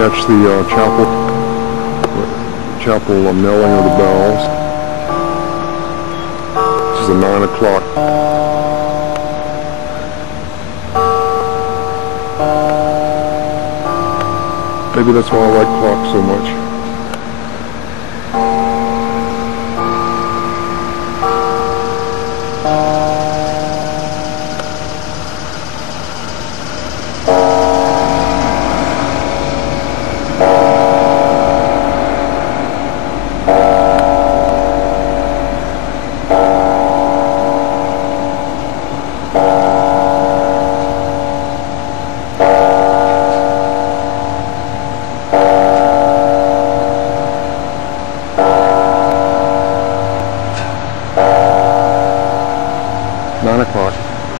catch the chapel knelling of the bells. This is a 9 o'clock. Maybe that's why I like clocks so much. 9 o'clock.